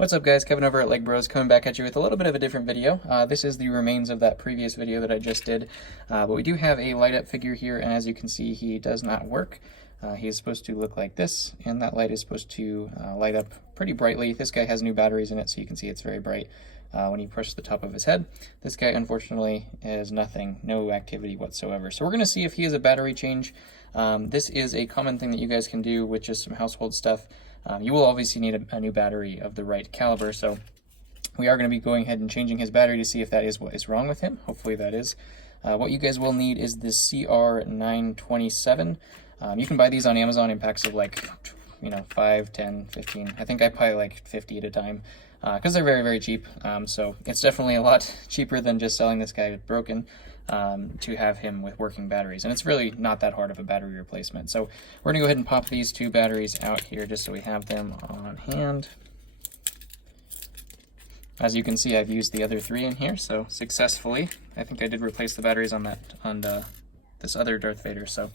What's up guys, Kevin over at LEGbrOs coming back at you with a little bit of a different video. This is the remains of that previous video that I just did, but we do have a light up figure here, and as you can see he does not work. He is supposed to look like this, and that light is supposed to light up pretty brightly. This guy has new batteries in it, so you can see it's very bright when you push the top of his head. This guy unfortunately has nothing, no activity whatsoever. So we're going to see if he has a battery change. This is a common thing that you guys can do with just some household stuff. You will obviously need a new battery of the right caliber, so we are going to be going ahead and changing his battery to see if that is what is wrong with him. Hopefully that is. What you guys will need is this CR927. You can buy these on Amazon in packs of like, 5, 10, 15. I think I buy like 50 at a time because they're very, very cheap. So it's definitely a lot cheaper than just selling this guy broken. To have him with working batteries, and it's really not that hard of a battery replacement. So we're gonna go ahead and pop these two batteries out here just so we have them on hand. As you can see, I've used the other three in here, so successfully. I think I did replace the batteries on this other Darth Vader. So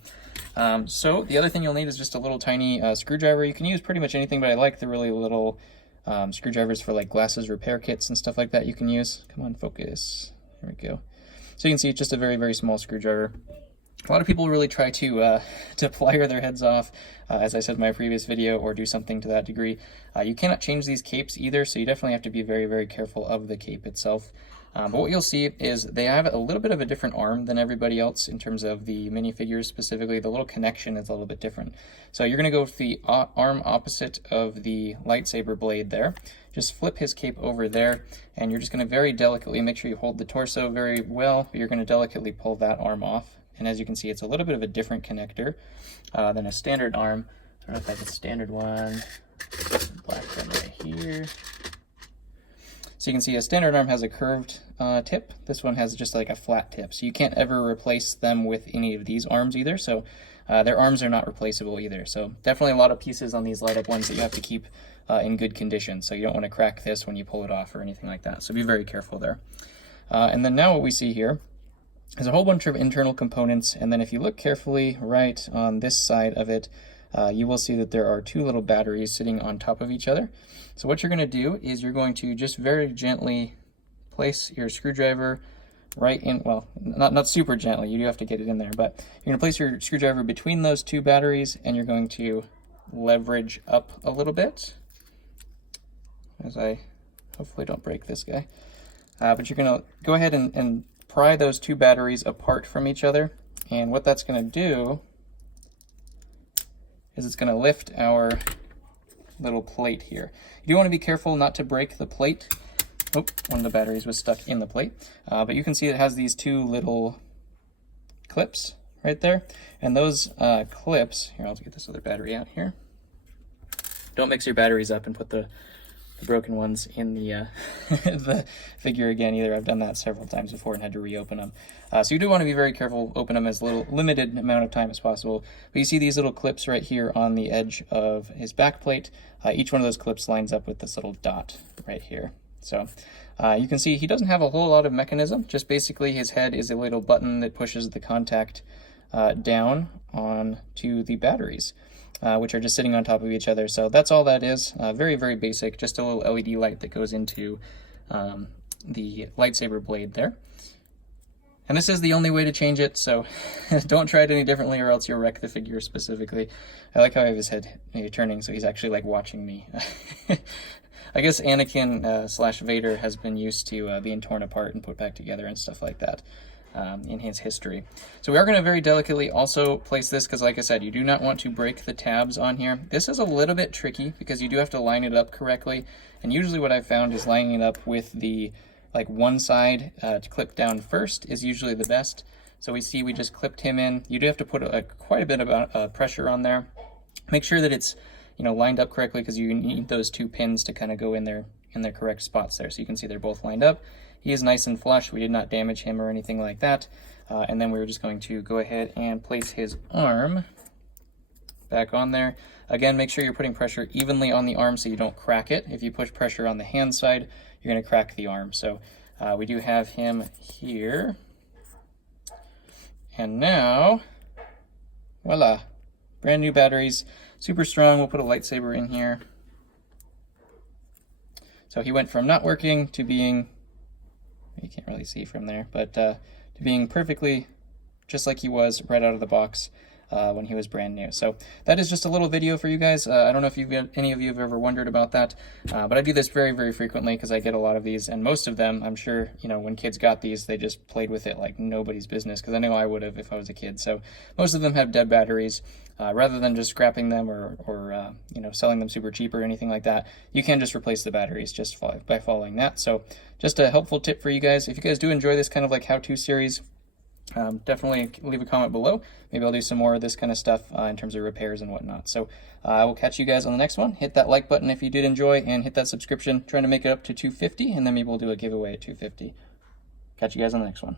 the other thing you'll need is just a little tiny screwdriver. You can use pretty much anything, but I like the really little screwdrivers for like glasses repair kits and stuff like that you can use. Come on, focus. There we go. So you can see it's just a very, very small screwdriver. A lot of people really try to plier their heads off, as I said in my previous video, or do something to that degree. You cannot change these capes either, so you definitely have to be very, very careful of the cape itself. But what you'll see is they have a little bit of a different arm than everybody else in terms of the minifigures specifically. The little connection is a little bit different. So you're going to go with the arm opposite of the lightsaber blade there. Just flip his cape over there, and you're just going to very delicately make sure you hold the torso very well, but you're going to delicately pull that arm off. And as you can see, it's a little bit of a different connector than a standard arm. I don't know if I have a standard one. Black one right here. So you can see a standard arm has a curved tip. This one has just like a flat tip. So you can't ever replace them with any of these arms either. So their arms are not replaceable either. So definitely a lot of pieces on these light up ones that you have to keep in good condition. So you don't want to crack this when you pull it off or anything like that. So be very careful there. And then now what we see here is a whole bunch of internal components. And then if you look carefully right on this side of it, you will see that there are two little batteries sitting on top of each other. So what you're going to do is you're going to just very gently place your screwdriver right in, well, not super gently, you do have to get it in there, but you're going to place your screwdriver between those two batteries, and you're going to leverage up a little bit, as I hopefully don't break this guy. But you're going to go ahead and pry those two batteries apart from each other, and what that's going to do is it's going to lift our little plate here. You do want to be careful not to break the plate. Oh, one of the batteries was stuck in the plate. But you can see it has these two little clips right there. And those clips, here, I'll get this other battery out here. Don't mix your batteries up and put the broken ones in the the figure again either. I've done that several times before and had to reopen them. So you do want to be very careful, open them as limited amount of time as possible. But you see these little clips right here on the edge of his back plate. Each one of those clips lines up with this little dot right here. So you can see he doesn't have a whole lot of mechanism, just basically his head is a little button that pushes the contact down onto the batteries. Which are just sitting on top of each other. So that's all that is. Very, very basic, just a little LED light that goes into the lightsaber blade there. And this is the only way to change it, so don't try it any differently or else you'll wreck the figure specifically. I like how I have his head turning, so he's actually like watching me. I guess Anakin slash Vader has been used to being torn apart and put back together and stuff like that. In his history. So we are going to very delicately also place this because, like I said, you do not want to break the tabs on here. This is a little bit tricky because you do have to line it up correctly, and usually what I've found is lining it up with the one side to clip down first is usually the best. So we see we just clipped him in. You do have to put quite a bit of pressure on there. Make sure that it's lined up correctly because you need those two pins to kind of go in their correct spots there. So you can see they're both lined up. He is nice and flush. We did not damage him or anything like that. And then we were just going to go ahead and place his arm back on there. Again, make sure you're putting pressure evenly on the arm so you don't crack it. If you push pressure on the hand side, you're going to crack the arm. So we do have him here. And now, voila, brand new batteries, super strong. We'll put a lightsaber in here. So he went from not working to being, you can't really see from there, but to being perfectly just like he was right out of the box when he was brand new. So that is just a little video for you guys. I don't know if any of you have ever wondered about that, but I do this very, very frequently because I get a lot of these, and most of them, I'm sure, you know, when kids got these, they just played with it like nobody's business, because I know I would have if I was a kid. So most of them have dead batteries. Rather than just scrapping them or you know, selling them super cheap or anything like that, you can just replace the batteries just by following that. So just a helpful tip for you guys. If you guys do enjoy this kind of like how-to series, definitely leave a comment below. Maybe I'll do some more of this kind of stuff in terms of repairs and whatnot. So I will catch you guys on the next one. Hit that like button if you did enjoy, and hit that subscription. Trying to make it up to 250, and then maybe we'll do a giveaway at 250. Catch you guys on the next one.